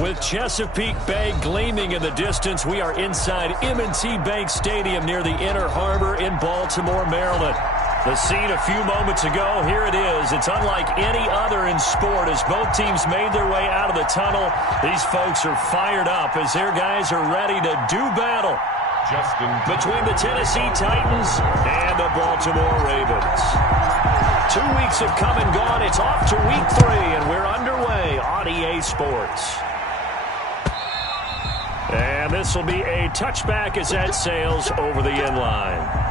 With Chesapeake Bay gleaming in the distance, we are inside M&T Bank Stadium near the Inner Harbor in Baltimore, Maryland. The scene a few moments ago, here it is. It's unlike any other in sport as both teams made their way out of the tunnel. These folks are fired up as their guys are ready to do battle between the Tennessee Titans and the Baltimore Ravens. 2 weeks have come and gone. It's off to week 3, and we're underway on EA Sports. And this will be a touchback as that sails over the end line.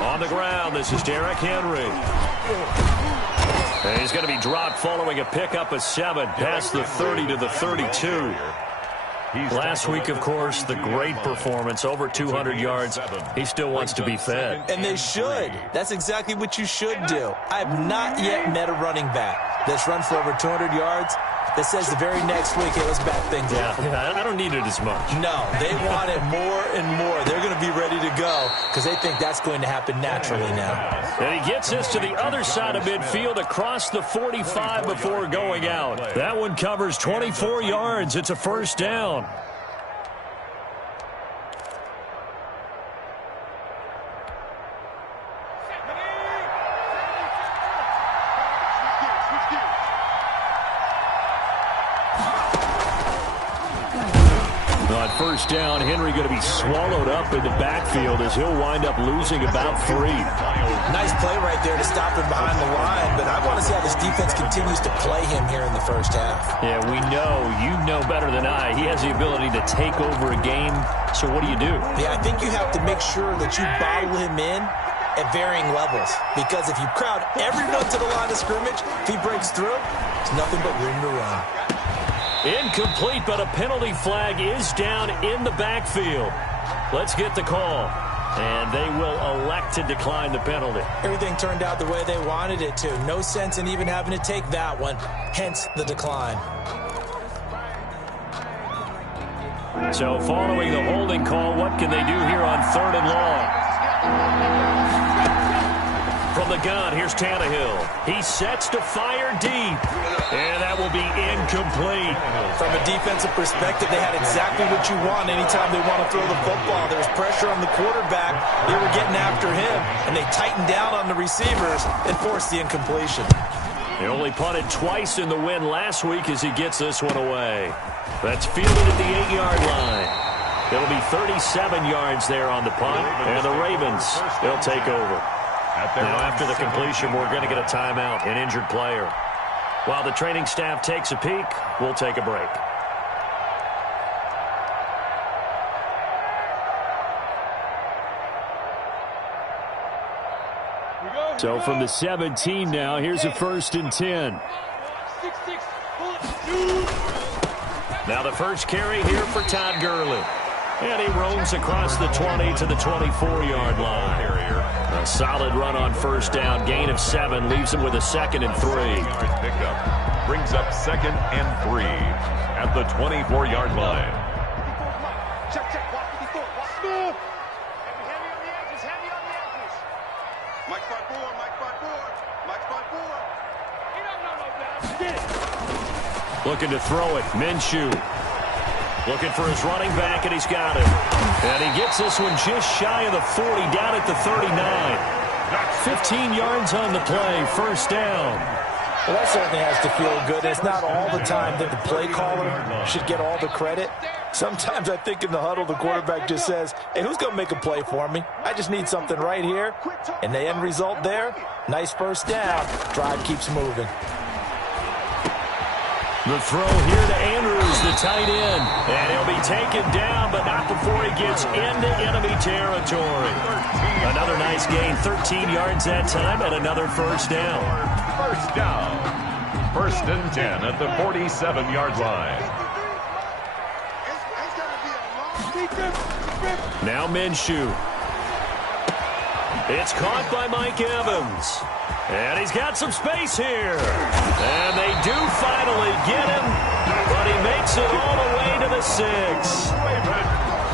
On the ground, this is Derrick Henry. And he's going to be dropped following a pickup of 7 past the 30 to the 32. Last week, of course, the great performance, over 200 yards. He still wants to be fed. And they should. That's exactly what you should do. I have not yet met a running back that's run for over 200 yards that says the very next week, hey, let's back things up. Yeah, I don't need it as much. No, they want it more and more. They're going to be ready to go because they think that's going to happen naturally now. And he gets us to the other side of midfield across the 45 before going out. That one covers 24 yards. It's a first down. First down, Henry going to be swallowed up in the backfield as he'll wind up losing about 3. Nice play right there to stop him behind the line, but I want to see how this defense continues to play him here in the first half. Yeah, we know, you know better than I, he has the ability to take over a game, so what do you do? Yeah, I think you have to make sure that you bottle him in at varying levels, because if you crowd everyone to the line of scrimmage, if he breaks through, it's nothing but room to run. Incomplete, but a penalty flag is down in the backfield. Let's get the call. And they will elect to decline the penalty. Everything turned out the way they wanted it to. No sense in even having to take that one, hence the decline. So following the holding call, what can they do here on 3rd and long? From the gun, here's Tannehill. He sets to fire deep. And that will be incomplete. From a defensive perspective, they had exactly what you want anytime they want to throw the football. There was pressure on the quarterback. They were getting after him, and they tightened down on the receivers and forced the incompletion. He only punted twice in the win last week as he gets this one away. That's fielded at the 8-yard line. It'll be 37 yards there on the punt, and the Ravens, they'll take over. Now, after the completion, we're going to get a timeout, an injured player. While the training staff takes a peek, we'll take a break. So from the 17 now, here's a 1st and 10. Now the first carry here for Todd Gurley. And he roams across the 20 to the 24-yard line. A solid run on first down. Gain of 7 leaves him with a 2nd and 3. Brings up 2nd and 3 at the 24-yard line. Check. Heavy on the edges. Mike 5-4. He don't know no better. Looking to throw it. Minshew. Looking for his running back, and he's got it. And he gets this one just shy of the 40, down at the 39. 15 yards on the play, first down. Well, that certainly has to feel good. It's not all the time that the play caller should get all the credit. Sometimes I think in the huddle, the quarterback just says, hey, who's going to make a play for me? I just need something right here. And the end result there, nice first down. Drive keeps moving. The throw here to Andrews, the tight end. And he'll be taken down, but not before he gets into enemy territory. Another nice gain, 13 yards that time, and another first down. First down. 1st and 10 at the 47-yard line. It's going to be a long Now Minshew. It's caught by Mike Evans. And he's got some space here. And they do finally get him, but he makes it all the way to the 6.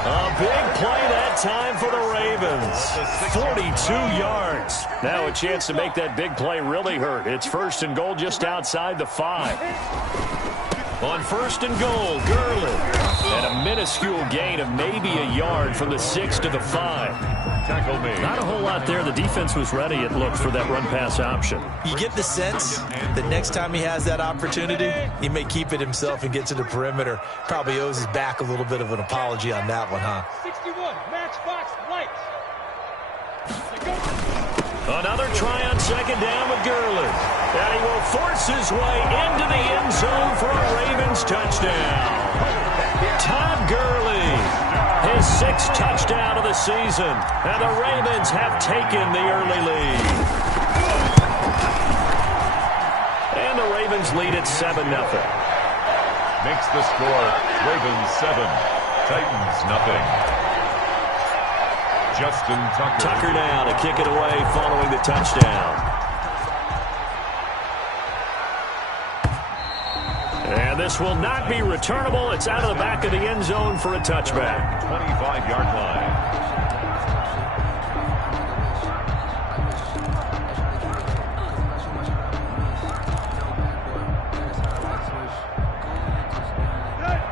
A big play that time for the Ravens. 42 yards. Now a chance to make that big play really hurt. It's 1st and goal just outside the 5. On 1st and goal, Gurley. And a minuscule gain of maybe a yard from the 6 to the 5. Tackle me. Not a whole lot there. The defense was ready, it looked, for that run-pass option. You get the sense that next time he has that opportunity, he may keep it himself and get to the perimeter. Probably owes his back a little bit of an apology on that one, huh? 61, Matchbox Lights. Another try on 2nd down with Gurley. And he will force his way into the end zone for a Ravens touchdown. Todd Gurley, his 6th touchdown of the season. And the Ravens have taken the early lead. And the Ravens lead at 7-0. Makes the score Ravens 7, Titans nothing. Justin Tucker. Tucker now to kick it away following the touchdown. And this will not be returnable. It's out of the back of the end zone for a touchback. 25-yard line.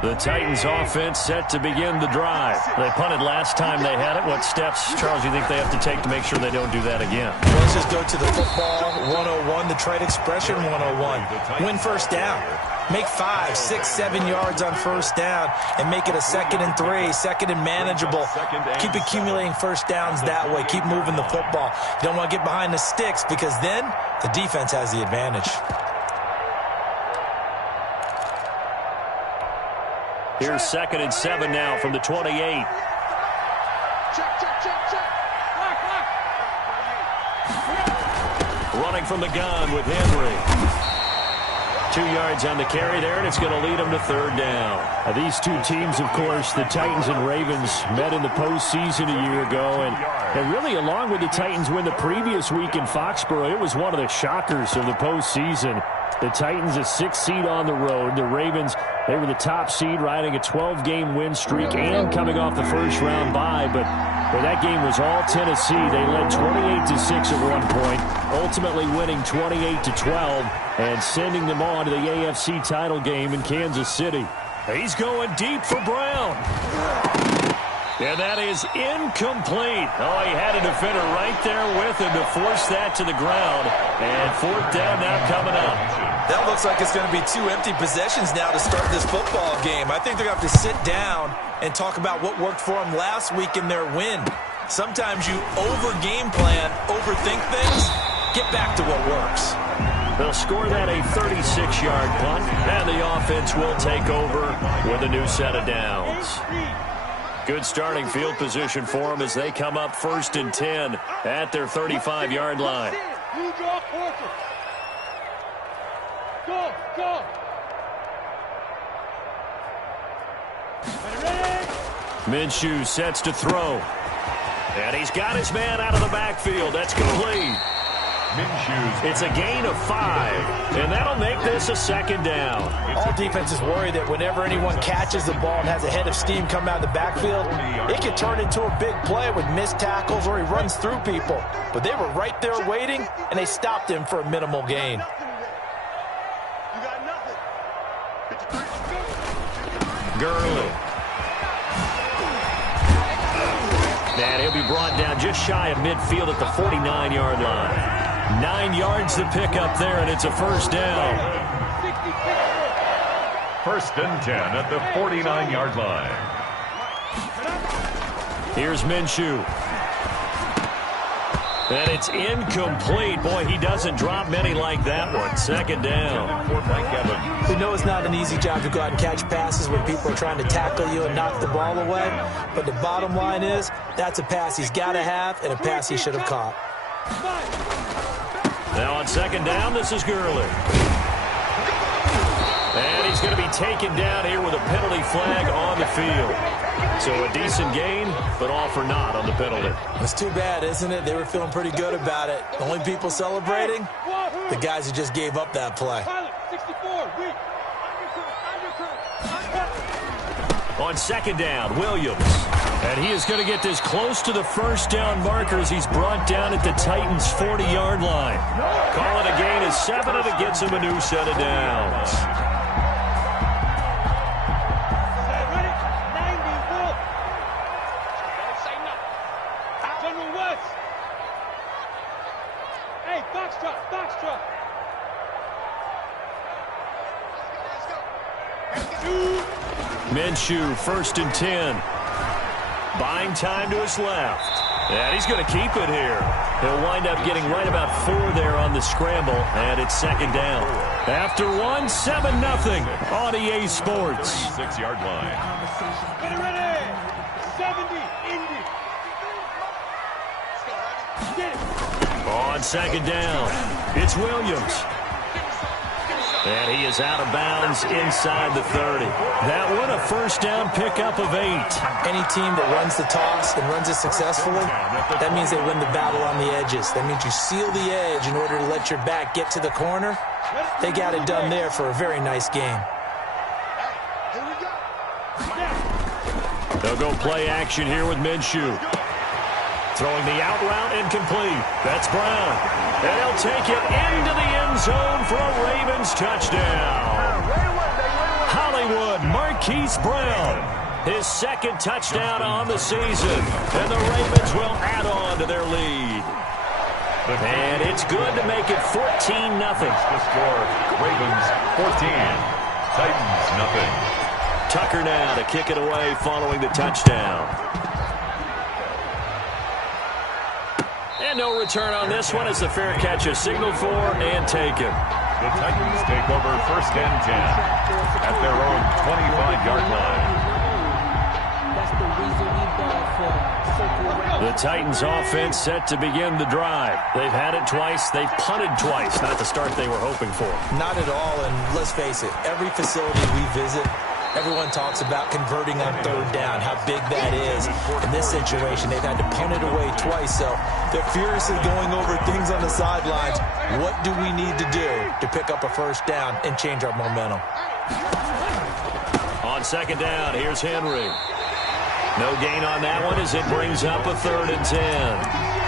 The Titans offense set to begin the drive. They punted last time they had it. What steps, Charles, do you think they have to take to make sure they don't do that again? Let's just go to the football 101, the trade expression 101. Win 1st down. Make 5, 6, 7 yards on 1st down and make it a 2nd and 3, 2nd and manageable. Keep accumulating 1st downs that way. Keep moving the football. You don't want to get behind the sticks because then the defense has the advantage. Here's 2nd and 7 now from the 28. Check. Lock. Running from the gun with Henry. 2 yards on the carry there, and it's going to lead them to 3rd down. These two teams, of course, the Titans and Ravens, met in the postseason a year ago, and really, along with the Titans win the previous week in Foxborough, it was one of the shockers of the postseason. The Titans a 6th seed on the road. The Ravens, they were the top seed, riding a 12-game win streak and coming off the 1st-round bye. But that game was all Tennessee. They led 28-6 at one point, ultimately winning 28-12 and sending them on to the AFC title game in Kansas City. He's going deep for Brown. And that is incomplete. Oh, he had a defender right there with him to force that to the ground. And 4th down now coming up. That looks like it's going to be 2 empty possessions now to start this football game. I think they're going to have to sit down and talk about what worked for them last week in their win. Sometimes you over-game plan, overthink things, get back to what works. They'll score that a 36-yard punt, and the offense will take over with a new set of downs. Good starting field position for them as they come up 1st and 10 at their 35-yard line. You draw quarter. Go. Ready? Minshew sets to throw. And he's got his man out of the backfield. That's complete. It's a gain of 5, and that'll make this a 2nd down. All defenses worry that whenever anyone catches the ball and has a head of steam come out of the backfield, it can turn into a big play with missed tackles or he runs through people. But they were right there waiting, and they stopped him for a minimal gain. Gurley. And he'll be brought down just shy of midfield at the 49-yard line. 9 yards to pick up there, and it's a 1st down. 1st and 10 at the 49-yard line. Here's Minshew. And it's incomplete. Boy, he doesn't drop many like that one. 2nd down. We know it's not an easy job to go out and catch passes when people are trying to tackle you and knock the ball away. But the bottom line is, that's a pass he's got to have and a pass he should have caught. Now on 2nd down, this is Gurley. And he's going to be taken down here with a penalty flag on the field. So a decent gain, but all for naught on the penalty. It's too bad, isn't it? They were feeling pretty good about it. The only people celebrating, the guys who just gave up that play. On second down, Williams. And he is going to get this close to the first down marker as he's brought down at the Titans' 40-yard line. Call it a gain of 7, and it gets him a new set of downs. Minshew, 1st and 10. Buying time to his left. And he's going to keep it here. He'll wind up getting right about 4 there on the scramble, and it's second down. After 1, 7-0 on EA Sports. 6-yard line. Ready. 70, Indy. On second down, it's Williams. And he is out of bounds inside the 30. That one, a first down pickup of 8. Any team that runs the toss and runs it successfully, that means they win the battle on the edges. That means you seal the edge in order to let your back get to the corner. They got it done there for a very nice game. They'll go play action here with Minshew. Throwing the out route incomplete. That's Brown. And he'll take it into the end zone for a Ravens touchdown. Hollywood Marquise Brown. His 2nd touchdown on the season. And the Ravens will add on to their lead. And it's good to make it 14-0. The score, Ravens 14, Titans nothing. Tucker now to kick it away following the touchdown. And no return on this one as the fair catch is signaled for and taken. The Titans take over 1st and 10 at their own 25-yard line. The Titans offense set to begin the drive. They've had it twice. They've punted twice. Not the start they were hoping for. Not at all, and let's face it, every facility we visit, everyone talks about converting on 3rd down, how big that is. In this situation, they've had to punt it away twice, so they're furiously going over things on the sidelines. What do we need to do to pick up a 1st down and change our momentum? On second down, here's Henry. No gain on that one as it brings up a 3rd and 10.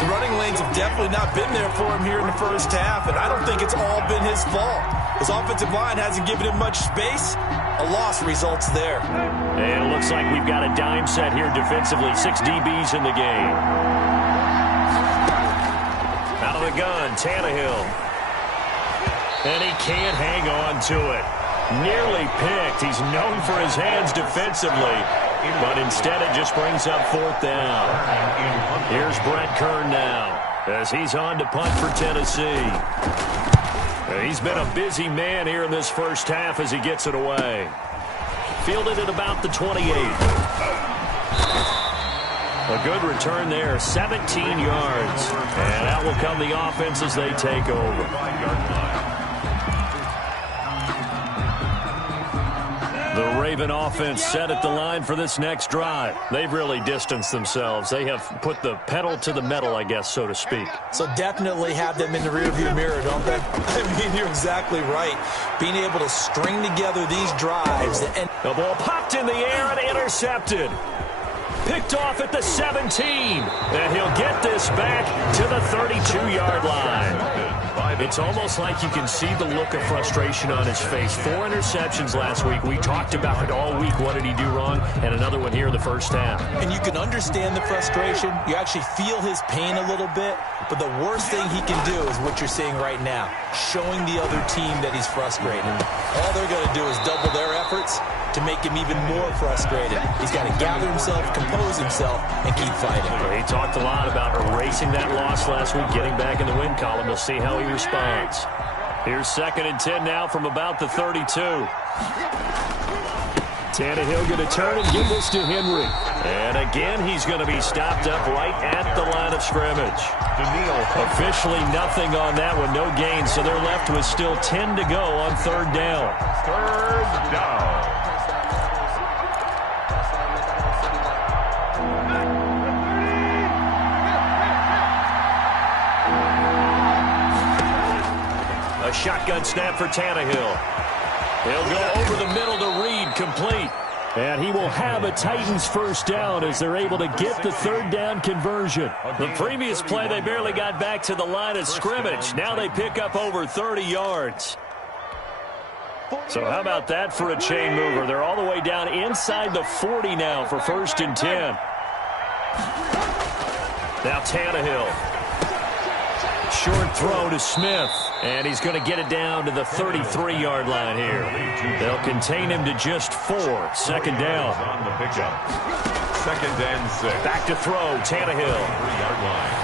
The running lanes have definitely not been there for him here in the first half, and I don't think it's all been his fault. His offensive line hasn't given him much space. A loss results there. And it looks like we've got a dime set here defensively. 6 DBs in the game. Out of the gun, Tannehill. And he can't hang on to it. Nearly picked. He's known for his hands defensively. But instead it just brings up 4th down. Here's Brett Kern now as he's on to punt for Tennessee. He's been a busy man here in this first half as he gets it away. Fielded at about the 28. A good return there, 17 yards. And out will come the offense as they take over. The Raven offense set at the line for this next drive. They've really distanced themselves. They have put the pedal to the metal, I guess, so to speak. So definitely have them in the rearview mirror, don't they? I mean, you're exactly right. Being able to string together these drives. And the ball popped in the air and intercepted. Picked off at the 17. And he'll get this back to the 32-yard line. It's almost like you can see the look of frustration on his face. 4 interceptions last week. We talked about it all week. What did he do wrong? And another one here in the first half. And you can understand the frustration. You actually feel his pain a little bit. But the worst thing he can do is what you're seeing right now, showing the other team that he's frustrated. All they're going to do is double their efforts to make him even more frustrated. He's got to gather himself, compose himself, and keep fighting. He talked a lot about erasing that loss last week, getting back in the win column. We'll see how he responds. Here's 2nd and 10 now from about the 32. Tannehill going to turn and give this to Henry. And again, he's going to be stopped up right at the line of scrimmage. Officially nothing on that one, no gain. So they're left with still 10 to go on third down. Third down. A shotgun snap for Tannehill. He'll go over the middle to Reed, complete. And he will have a Titans first down as they're able to get the third down conversion. The previous play, they barely got back to the line of scrimmage. Now they pick up over 30 yards. So how about that for a chain mover? They're all the way down inside the 40 now for 1st and 10. Now Tannehill. Short throw to Smith. And he's going to get it down to the 33-yard line here. They'll contain him to just 4. 2nd down. On the pickup. 2nd and 6. Back to throw, Tannehill. 3-yard line.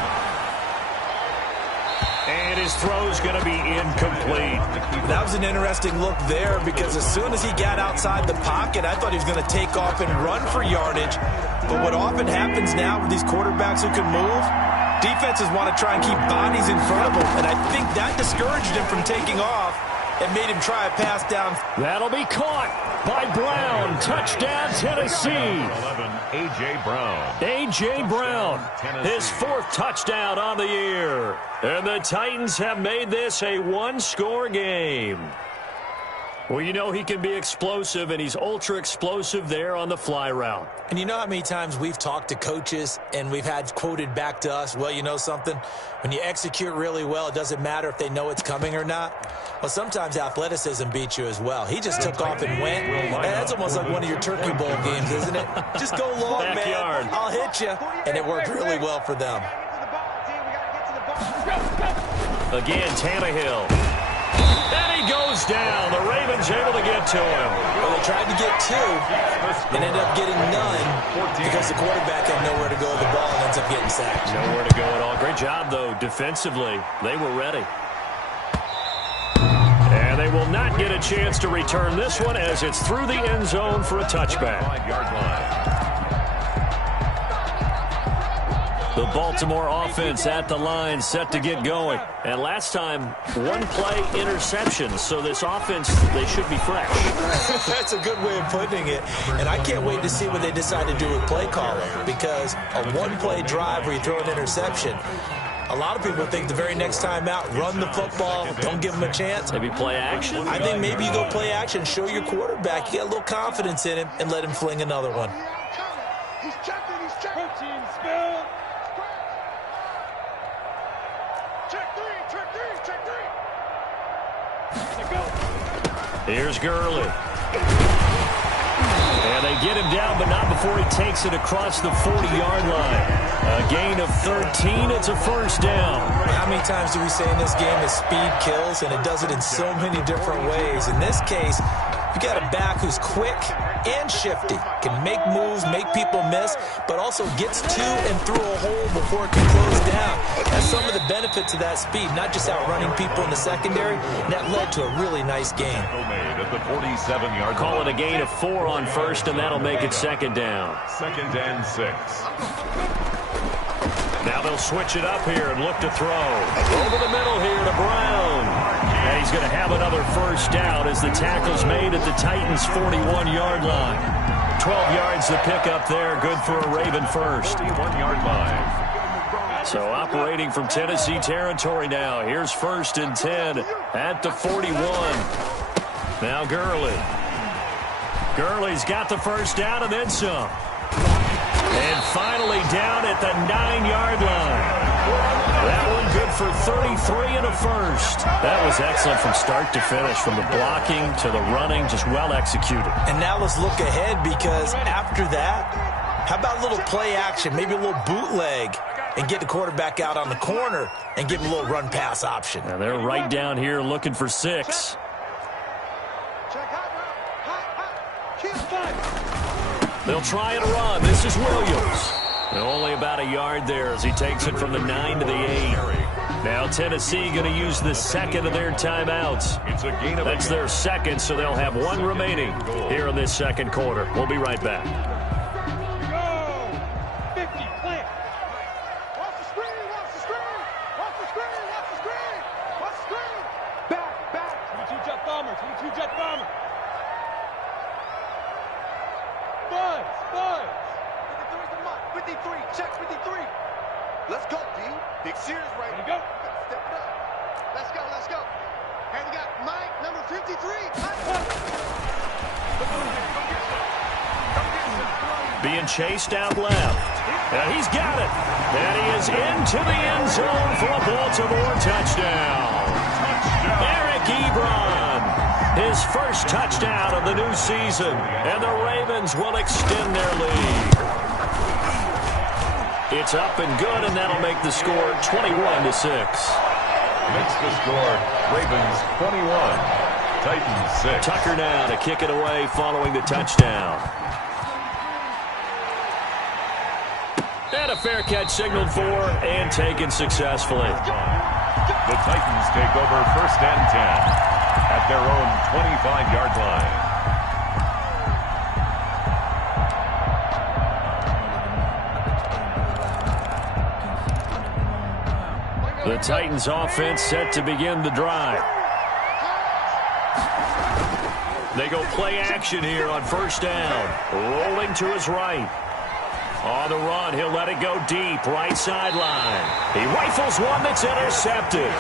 And his throw's going to be incomplete. That was an interesting look there because as soon as he got outside the pocket, I thought he was going to take off and run for yardage. But what often happens now with these quarterbacks who can move, defenses want to try and keep bodies in front of them, and I think that discouraged him from taking off and made him try a pass down. That'll be caught by Brown. Touchdown, Tennessee. 11, A.J. Brown. A.J. Brown, his 4th touchdown on the year. And the Titans have made this a one-score game. Well, you know he can be explosive, and he's ultra-explosive there on the fly route. And you know how many times we've talked to coaches and we've had quoted back to us, well, you know something? When you execute really well, it doesn't matter if they know it's coming or not. Well, sometimes athleticism beats you as well. He just took off and went. And that's almost like one of your Turkey Bowl games, isn't it? Just go long, Backyard. man. I'll hit you. And it worked really well for them. Again, Tannehill. And he goes down. The Ravens able to get to him. Well, they tried to get 2 and ended up getting none because the quarterback had nowhere to go with the ball and ends up getting sacked. Nowhere to go at all. Great job, though, defensively. They were ready. And they will not get a chance to return this one as it's through the end zone for a touchback. 5-yard line. The Baltimore offense at the line, set to get going. And last time, 1-play interception. So this offense, they should be fresh. That's a good way of putting it. And I can't wait to see what they decide to do with play calling. Because a 1-play drive where you throw an interception, a lot of people think the very next time out, run the football, don't give them a chance. Maybe play action? I think maybe you go play action, show your quarterback, you got a little confidence in him, and let him fling another one. He's checking, he's checking. Protein spill. Check three. Here's Gurley. And they get him down, but not before he takes it across the 40-yard line. A gain of 13. It's a 1st down. How many times do we say in this game that speed kills, and it does it in so many different ways? In this case, you got a back who's quick and shifty, can make moves, make people miss, but also gets to and through a hole before it can close down. That's some of the benefits of that speed, not just outrunning people in the secondary, and that led to a really nice game. At the 47-yard line. Call it a gain of 4 on 1st, and that'll make it 2nd down. 2nd and 6. Now they'll switch it up here and look to throw. Over the middle here to Brown. And he's going to have another 1st down as the tackle's made at the Titans' 41-yard line. 12 yards to pick up there. Good for a Raven 1st. 41-yard line. So operating from Tennessee territory now. Here's 1st and 10 at the 41. Now Gurley. Gurley's got the 1st down and then some. And finally down at the 9-yard line. That one good for 33 and a 1st. That was excellent from start to finish, from the blocking to the running, just well executed. And now let's look ahead, because after that, how about a little play action, maybe a little bootleg, and get the quarterback out on the corner and give him a little run-pass option. Now they're right down here looking for 6. They'll try and run. This is Williams. And only about a yard there as he takes it from the 9 to the 8. Now Tennessee going to use the second of their timeouts. That's their second, so they'll have one remaining here in this second quarter. We'll be right back. Being chased out left. And he's got it. And he is into the end zone for a Baltimore touchdown. Eric Ebron, his first touchdown of the new season. And the Ravens will extend their lead. It's up and good, and that'll make the score 21-6. Makes the score Ravens 21, Titans 6. Tucker now to kick it away following the touchdown. And a fair catch signaled for and taken successfully. The Titans take over 1st and 10 at their own 25-yard line. The Titans offense set to begin the drive. They go play action here on 1st down. Rolling to his right. On the run, he'll let it go deep, right sideline. He rifles one that's intercepted.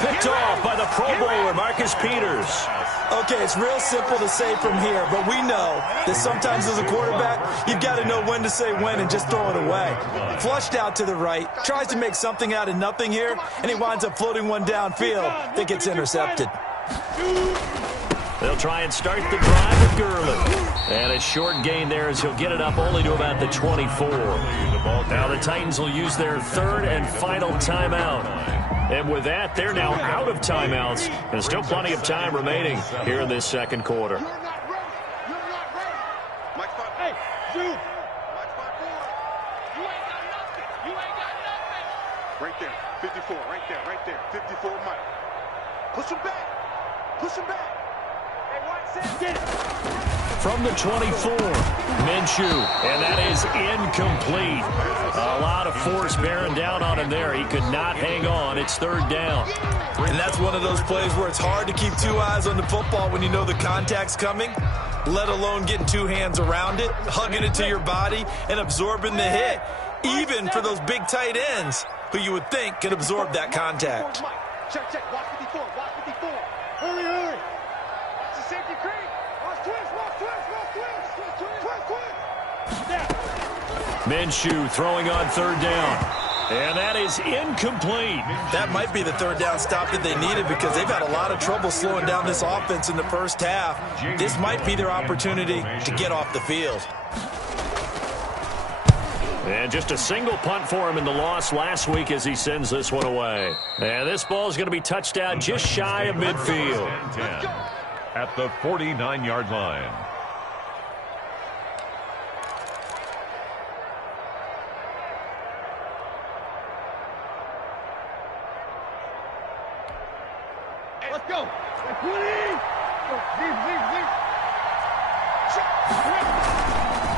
Picked off by the Pro Bowler, Marcus Peters. Okay, it's real simple to say from here, but we know that sometimes as a quarterback, you've got to know when to say when and just throw it away. Flushed out to the right, tries to make something out of nothing here, and he winds up floating one downfield that gets intercepted. They'll try and start the drive with Gurley. And a short gain there as he'll get it up only to about the 24. Now the Titans will use their third and final timeout. And with that, they're now out of timeouts. And still plenty of time remaining here in this second quarter. Right there, 54, right there, 54, Mike. Push him back, push him back. From the 24, Minshew, and that is incomplete. A lot of force bearing down on him there. He could not hang on. It's 3rd down. And that's one of those plays where it's hard to keep 2 eyes on the football when you know the contact's coming, let alone getting 2 hands around it, hugging it to your body, and absorbing the hit, even for those big tight ends who you would think could absorb that contact. Check, check, watch 54, watch 54. Hurry, hurry. Watch the safety creep. Watch twist, watch twist, watch twist, twist, twist. Minshew throwing on 3rd down. And that is incomplete. That might be the 3rd down stop that they needed because they've had a lot of trouble slowing down this offense in the first half. This might be their opportunity to get off the field. And just a single punt for him in the loss last week as he sends this one away. And this ball is going to be touched out just shy of midfield. At the 49-yard line. Let's go.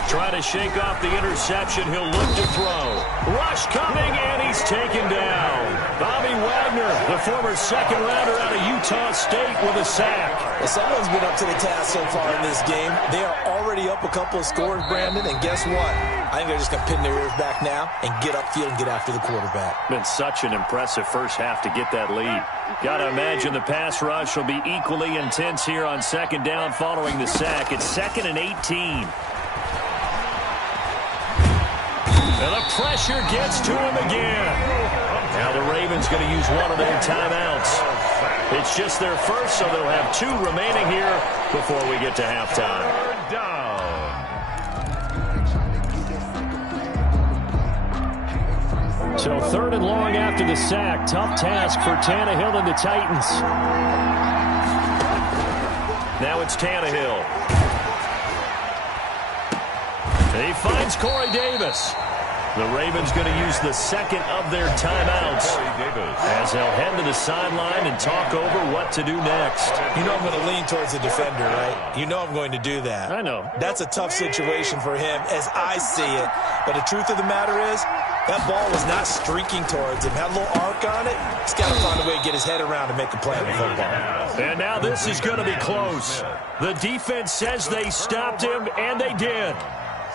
Try to shake off the interception. He'll look to throw. Rush coming, and he's taken down. Bobby Wagner, the former 2nd rounder out of Utah State, with a sack. Well, someone's been up to the task so far in this game. They are already up a couple of scores, Brandon, and guess what? I think they're just going to pin their ears back now and get upfield and get after the quarterback. Been such an impressive first half to get that lead. Got to imagine the pass rush will be equally intense here on 2nd down following the sack. It's 2nd and 18. And the pressure gets to him again. Now the Ravens going to use one of their timeouts. It's just their first, so they'll have 2 remaining here before we get to halftime. So 3rd and long after the sack. Tough task for Tannehill and the Titans. Now it's Tannehill. He finds Corey Davis. The Ravens going to use the second of their timeouts as they'll head to the sideline and talk over what to do next. You know I'm going to lean towards the defender, right? You know I'm going to do that. I know. That's a tough situation for him as I see it. But the truth of the matter is, that ball was not streaking towards him. Had a little arc on it. He's got to find a way to get his head around and make a play on the football. And now this is going to be close. The defense says they stopped him, and they did.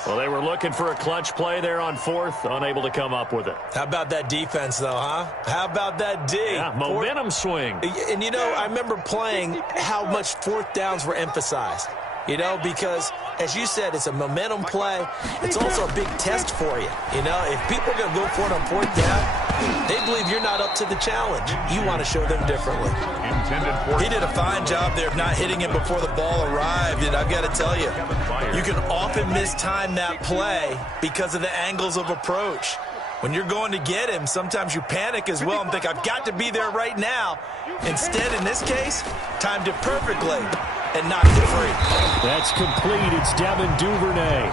Well, they were looking for a clutch play there on fourth, unable to come up with it. How about that defense, though, huh? How about that D? Yeah, momentum swing. And, you know, I remember playing how much fourth downs were emphasized. You know, because, as you said, it's a momentum play. It's also a big test for you. You know, if people are going to go for it on fourth down, they believe you're not up to the challenge. You want to show them differently. He did a fine job there of not hitting him before the ball arrived. And I've got to tell you, you can often mistime that play because of the angles of approach. When you're going to get him, sometimes you panic as well and think, I've got to be there right now. Instead, in this case, timed it perfectly and knocked it free. That's complete. It's Devin Duvernay.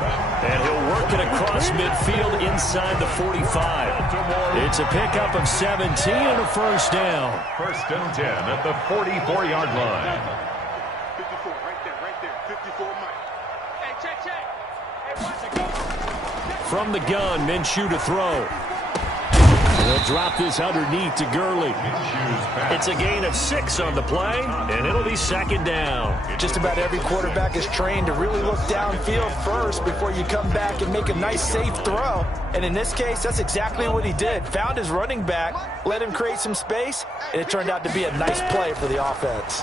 And he'll work it across midfield inside the 45. It's a pickup of 17 and a first down. First and 10 at the 44-yard line. 54, right there. 54, Mike. Hey, check. Hey, watch it, go. From the gun, Minshew to throw. They'll drop this underneath to Gurley. It's a gain of 6 on the play, and it'll be second down. Just about every quarterback is trained to really look downfield first before you come back and make a nice, safe throw. And in this case, that's exactly what he did. Found his running back, let him create some space, and it turned out to be a nice play for the offense.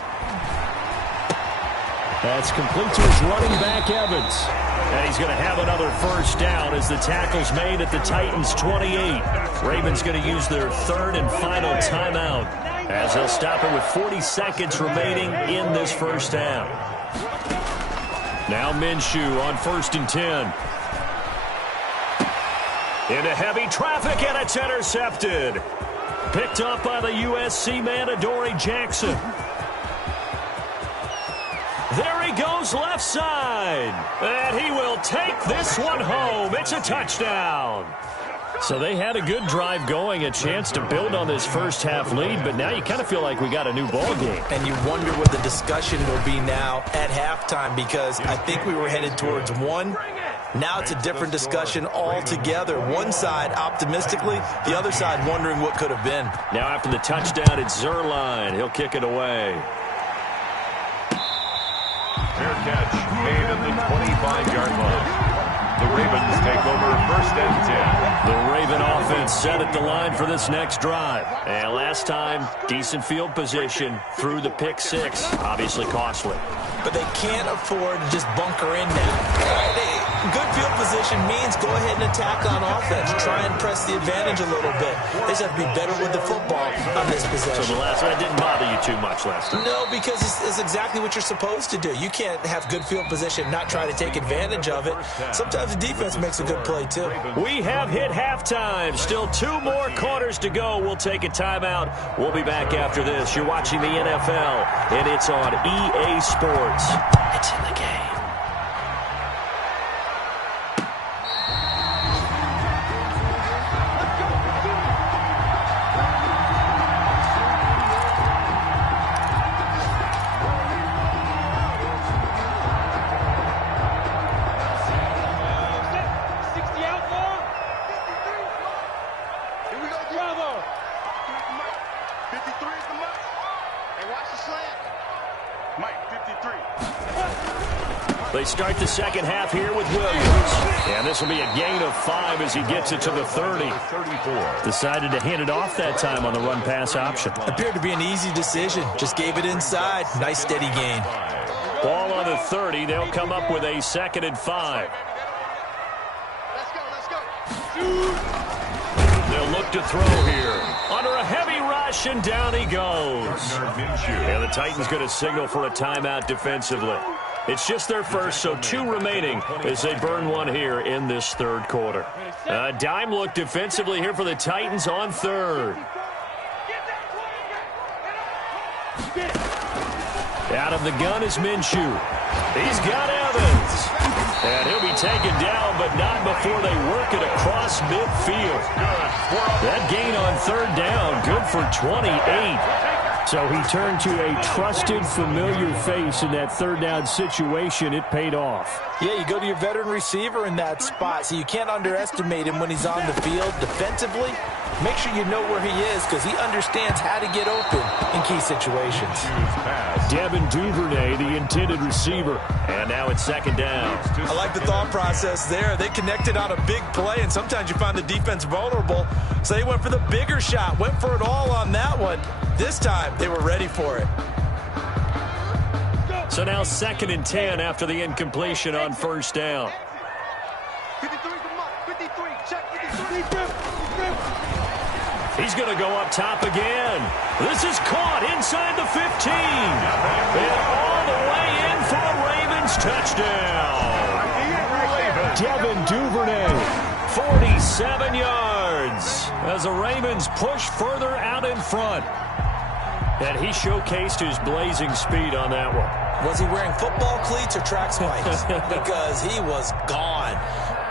That's complete to his running back, Evans. And he's going to have another first down as the tackle's made at the Titans' 28. Ravens going to use their third and final timeout as they'll stop it with 40 seconds remaining in this first half. Now Minshew on first and 10. Into heavy traffic, and it's intercepted. Picked up by the USC man, Adoree Jackson. There he goes left side. And he will take this one home. It's a touchdown. So they had a good drive going, a chance to build on this first half lead, but now you kind of feel like we got a new ball game. And you wonder what the discussion will be now at halftime, because I think we were headed towards one. Now it's a different discussion altogether. One side optimistically, the other side wondering what could have been. Now after the touchdown, it's Zuerlein. He'll kick it away. Fair catch made at the 25-yard line. The Ravens take over first and 10. The Raven offense set at the line for this next drive. And last time, decent field position through the pick six. Obviously costly. But they can't afford to just bunker in now. Good field position means go ahead and attack on offense. Try and press the advantage a little bit. They just have to be better with the football on this possession. So the last one didn't bother you too much last time? No, because it's exactly what you're supposed to do. You can't have good field position, not try to take advantage of it. Sometimes the defense makes a good play, too. We have hit halftime. Still 2 more quarters to go. We'll take a timeout. We'll be back after this. You're watching the NFL, and it's on EA Sports. It's in the game. They start the second half here with Williams. And this will be a gain of 5 as he gets it to the 30. Decided to hand it off that time on the run-pass option. Appeared to be an easy decision. Just gave it inside. Nice steady gain. Ball on the 30. They'll come up with a 2nd and 5. Let's go. They'll look to throw here. Under a heavy rush, and down he goes. And the Titans going to signal for a timeout defensively. It's just their first, so 2 remaining as they burn one here in this third quarter. A dime look defensively here for the Titans on third. Out of the gun is Minshew. He's got Evans. And he'll be taken down, but not before they work it across midfield. That gain on third down, good for 28. So he turned to a trusted, familiar face in that third down situation. It paid off. Yeah, you go to your veteran receiver in that spot, so you can't underestimate him when he's on the field defensively. Make sure you know where he is because he understands how to get open in key situations. Devin Duvernay, the intended receiver. And now it's second down. I like the thought process there. They connected on a big play, and sometimes you find the defense vulnerable. So they went for the bigger shot, went for it all on that one. This time, they were ready for it. So now 2nd and 10 after the incompletion on first down. 53 's the mark. 53. Check 53. He's going to go up top again. This is caught inside the 15. And all the way in for a Ravens touchdown. Devin Duvernay, 47 yards as the Ravens push further out in front. And he showcased his blazing speed on that one. Was he wearing football cleats or track spikes? Because he was gone.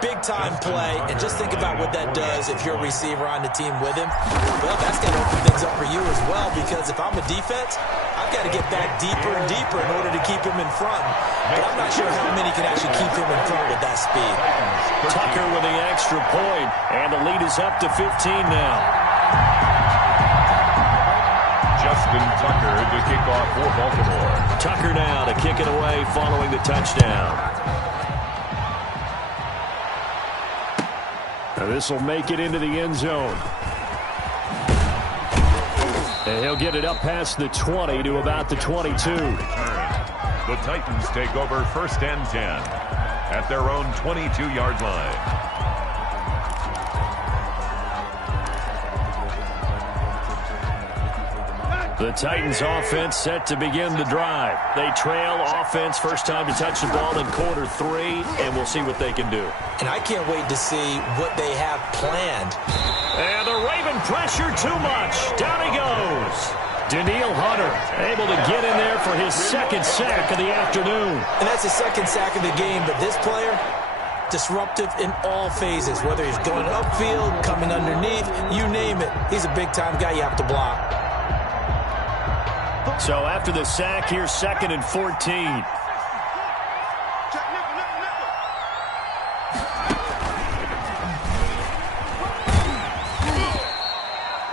Big-time play, and just think about what that does if you're a receiver on the team with him. Well, that's got to open things up for you as well, because if I'm a defense, I've got to get back deeper and deeper in order to keep him in front. But I'm not sure how many can actually keep him in front with that speed. Tucker with the extra point, and the lead is up to 15 now. Justin Tucker to kick off for Baltimore. Tucker now to kick it away following the touchdown. Now this will make it into the end zone. And he'll get it up past the 20 to about the 22. The Titans take over 1st and 10 at their own 22-yard line. The Titans offense set to begin the drive. They trail offense, first time to touch the ball in quarter 3, and we'll see what they can do. And I can't wait to see what they have planned. And the Raven pressure too much. Down he goes. Daniil Hunter able to get in there for his 2nd sack of the afternoon. And that's his 2nd sack of the game, but this player, disruptive in all phases, whether he's going upfield, coming underneath, you name it. He's a big-time guy you have to block. So after the sack, here's 2nd and 14.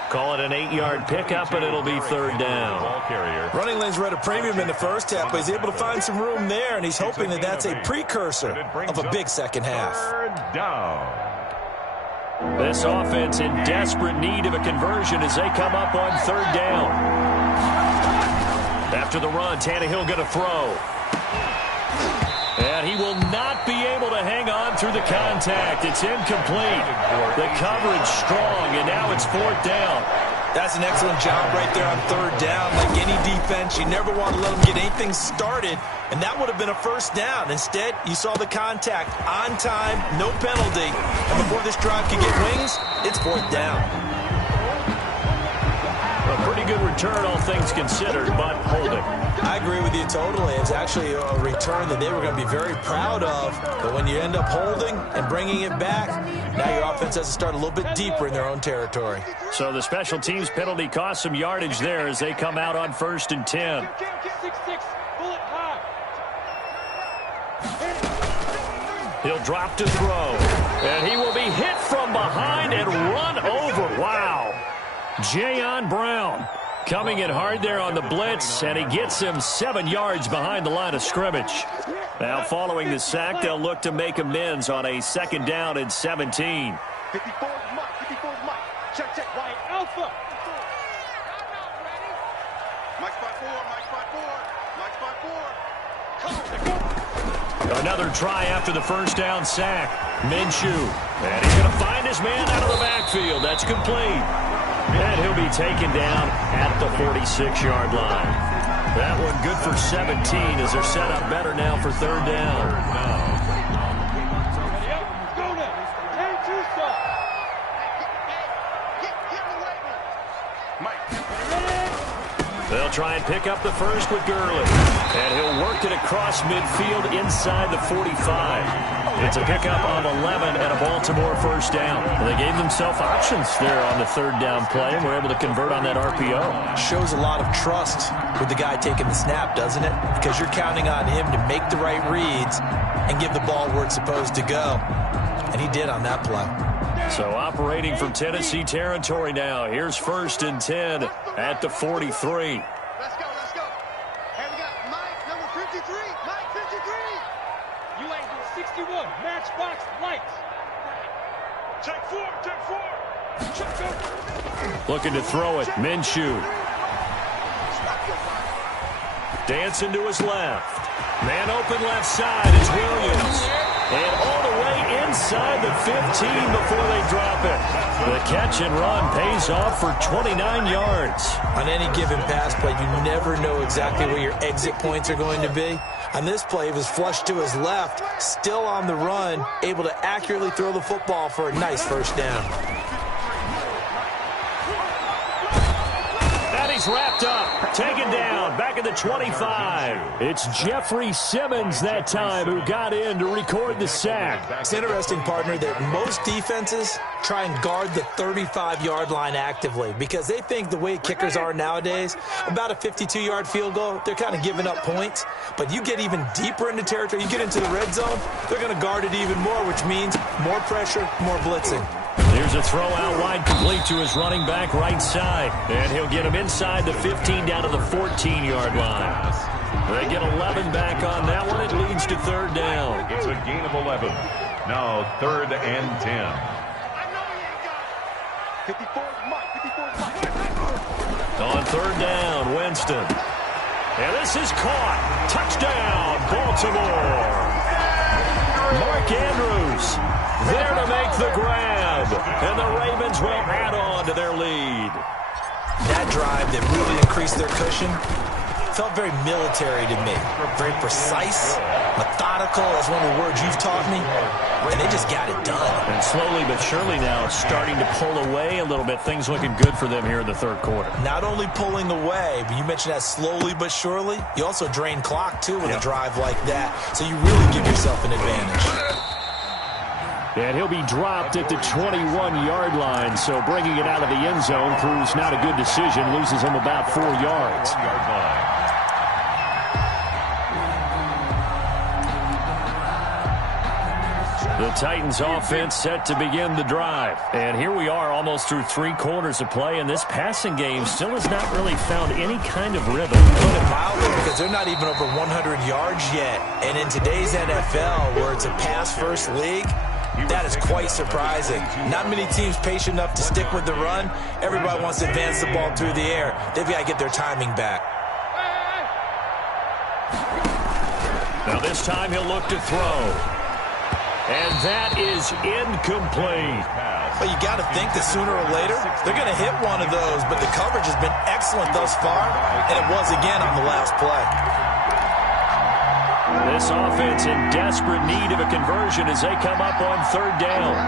Call it an 8-yard pickup, and it'll be 3rd down. Running lanes were at a premium in the first half, but he's able to find some room there, and he's hoping that that's a precursor of a big second half. 3rd down. This offense in desperate need of a conversion as they come up on 3rd down. After the run, Tannehill going to throw. And he will not be able to hang on through the contact. It's incomplete. The coverage strong, and now it's 4th down. That's an excellent job right there on 3rd down. Like any defense, you never want to let them get anything started, and that would have been a 1st down. Instead, you saw the contact on time, no penalty. And before this drive could get wings, it's 4th down. A pretty good return, all things considered, but holding. I agree with you totally. It's actually a return that they were going to be very proud of. But when you end up holding and bringing it back, now your offense has to start a little bit deeper in their own territory. So the special teams penalty cost some yardage there as they come out on 1st and 10. 6-6. Bullet high. He'll drop to throw. And he will be hit from behind and run over. Wow. Jayon Brown coming in hard there on the blitz, and he gets him 7 yards behind the line of scrimmage. Now following the sack, they'll look to make amends on a 2nd down and 17. 54 is Mike. 54 is Mike. Check, check. Right. Alpha. Mike spot 4. Mike spot 4. Mike spot 4. Another try after the 1st down sack. Minshew. And he's going to find his man out of the backfield. That's complete. And he'll be taken down at the 46-yard line. That one good for 17 as they're set up better now for 3rd down. Go now. 10-2 stop. They'll try and pick up the first with Gurley. And he'll work it across midfield inside the 45. It's a pickup of 11 and a Baltimore first down. And they gave themselves options there on the third down play and were able to convert on that RPO. Shows a lot of trust with the guy taking the snap, doesn't it? Because you're counting on him to make the right reads and give the ball where it's supposed to go. And he did on that play. So operating from Tennessee territory now. Here's 1st and 10 at the 43. Let's go, let's go. Hey, we got Mike, number 53. Mike, 53. You angle 61, matchbox lights. Check 4, check 4. Check 4. Looking to throw it. Minshew. Dancing to his left. Man open left side is Williams. And all the way inside the 15 before they drop it. The catch and run pays off for 29 yards. On any given pass play, you never know exactly where your exit points are going to be. On this play, he was flushed to his left, still on the run, able to accurately throw the football for a nice first down. He's wrapped up, taken down, back at the 25. It's Jeffrey Simmons that time who got in to record the sack. It's interesting, partner, that most defenses try and guard the 35-yard line actively because they think the way kickers are nowadays, about a 52-yard field goal, they're kind of giving up points. But you get even deeper into territory, you get into the red zone, they're going to guard it even more, which means more pressure, more blitzing. Here's a throw out wide complete to his running back right side. And he'll get him inside the 15 down to the 14-yard line. They get 11 back on that one. It leads to third down. It's a gain of 11. Now 3rd and 10. I know he ain't got it. 54 Mike, 54 Mike. On third down, Winston. And this is caught. Touchdown, Baltimore. Mark Andrews there to make the grab. And the Ravens will add on to their lead. That drive that really increased their cushion felt very military to me. Very precise, methodical, that's one of the words you've taught me. And they just got it done. And slowly but surely now it's starting to pull away a little bit. Things looking good for them here in the third quarter. Not only pulling away, but you mentioned that slowly but surely. You also drain clock, too, with a drive like that. So you really give yourself an advantage. And he'll be dropped at the 21-yard line. So bringing it out of the end zone proves not a good decision. Loses him about 4 yards. The Titans offense set to begin the drive. And here we are almost through 3 quarters of play, and this passing game still has not really found any kind of rhythm. Put it mildly, because they're not even over 100 yards yet. And in today's NFL, where it's a pass-first league, that is quite surprising. Not many teams patient enough to stick with the run. Everybody wants to advance the ball through the air. They've got to get their timing back. Now this time he'll look to throw. And that is incomplete. Well, you got to think that sooner or later, they're going to hit one of those, but the coverage has been excellent thus far, and it was again on the last play. This offense in desperate need of a conversion as they come up on third down.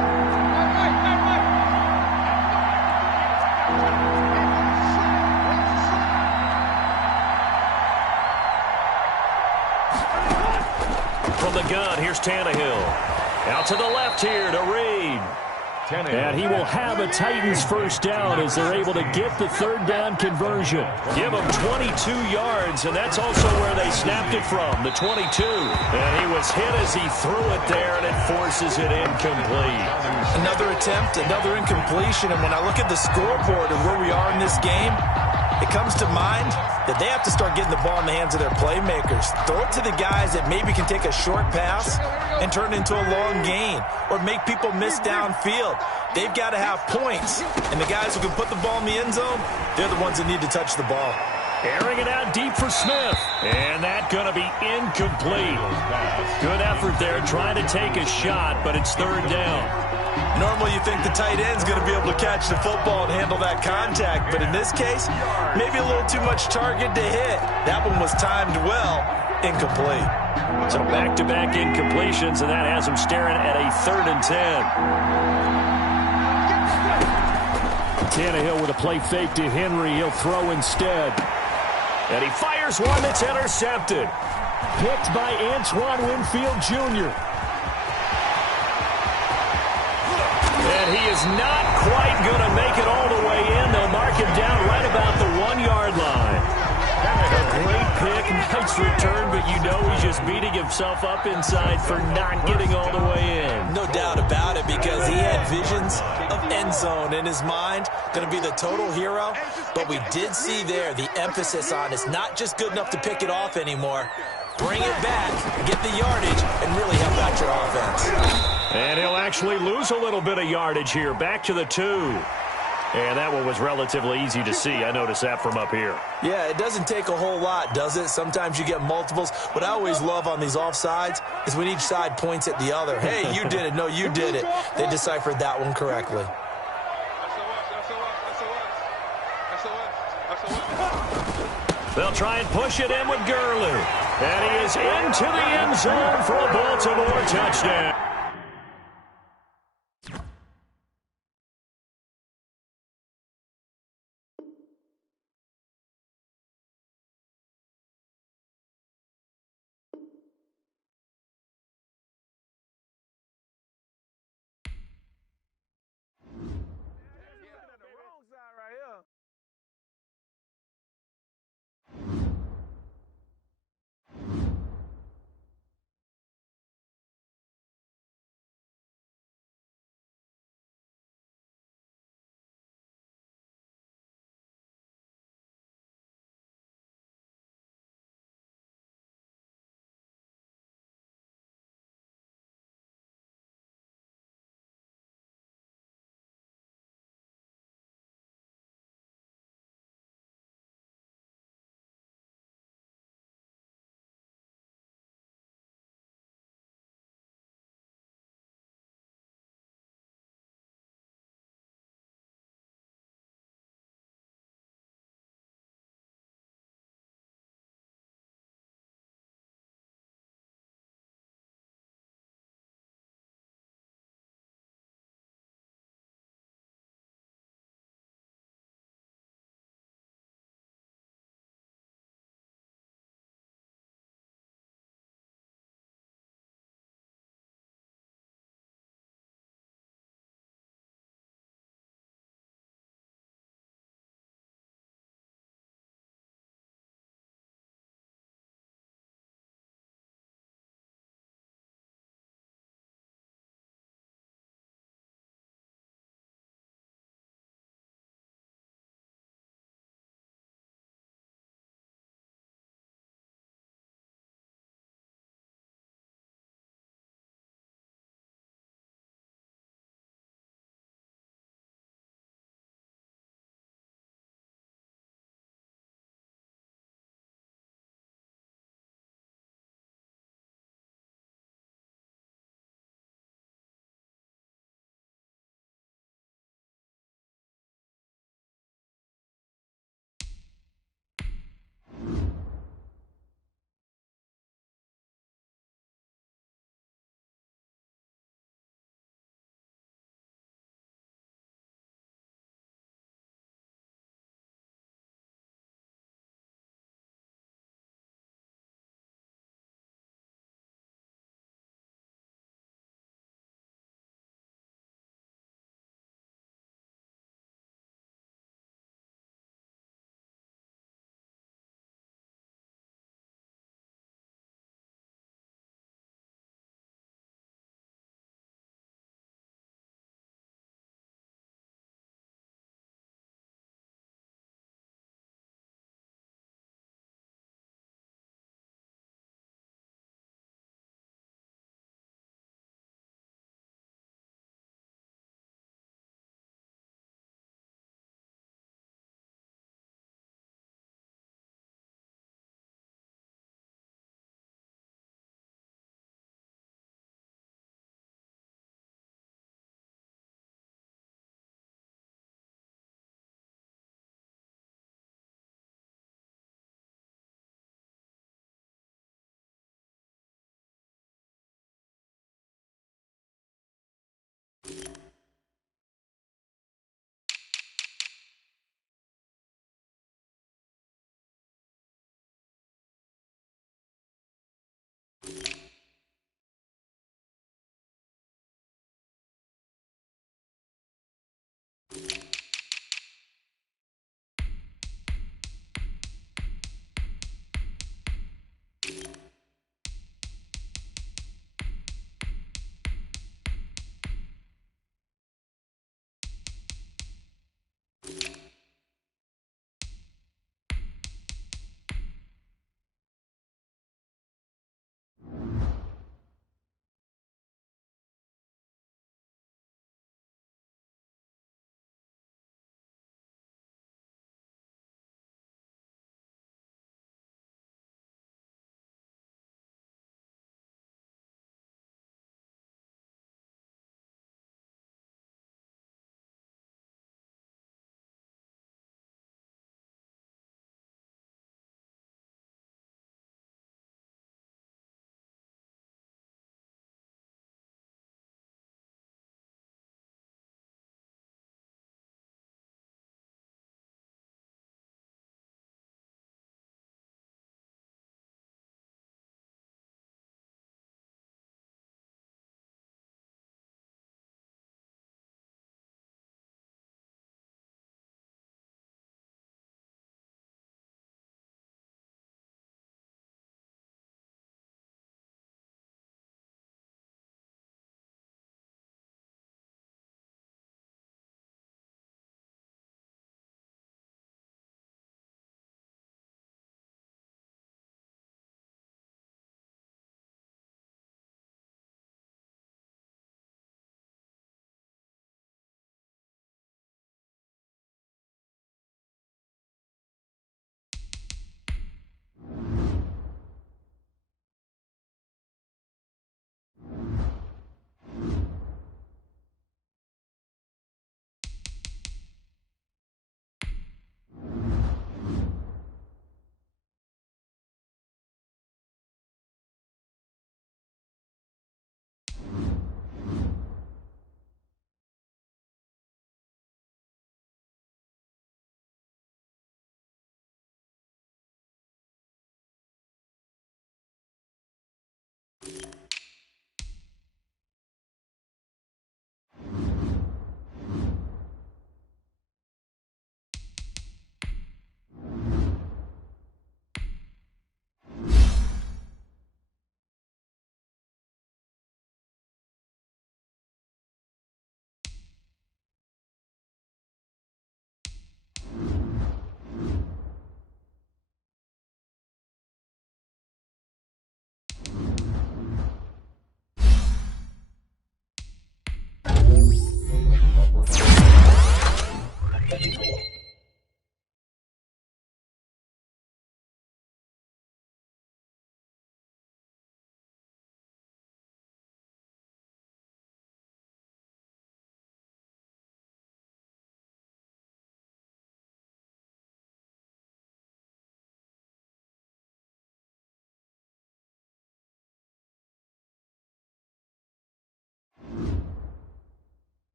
From the gun, here's Tannehill. Out to the left here to Reed. And he will have a Titans first down as they're able to get the third down conversion. Give him 22 yards, and that's also where they snapped it from, the 22. And he was hit as he threw it there, and it forces it incomplete. Another attempt, another incompletion, and when I look at the scoreboard and where we are in this game, it comes to mind that they have to start getting the ball in the hands of their playmakers. Throw it to the guys that maybe can take a short pass and turn it into a long gain or make people miss downfield. They've got to have points, and the guys who can put the ball in the end zone, they're the ones that need to touch the ball. Airing it out deep for Smith. And that's going to be incomplete. Good effort there trying to take a shot, but it's third down. Normally you think the tight end's going to be able to catch the football and handle that contact, but in this case, maybe a little too much target to hit. That one was timed well, incomplete. So back-to-back incompletions, and that has him staring at a 3rd and 10. Tannehill with a play fake to Henry. He'll throw instead. And he fires one that's intercepted. Picked by Antoine Winfield Jr. And he is not quite going to make it all the way in. They'll mark him down right about the 1-yard line. A great pick, nice return, but you know he's just beating himself up inside for not getting all the way in. No doubt about it, because he had visions of end zone in his mind. Going to be the total hero. But we did see there the emphasis on it's not just good enough to pick it off anymore. Bring it back, get the yardage, and really help out your offense. And he'll actually lose a little bit of yardage here. Back to the 2. And that one was relatively easy to see. I noticed that from up here. Yeah, it doesn't take a whole lot, does it? Sometimes you get multiples. What I always love on these offsides is when each side points at the other. Hey, you did it. No, you did it. They deciphered that one correctly. They'll try and push it in with Gurley. And he is into the end zone for a Baltimore touchdown.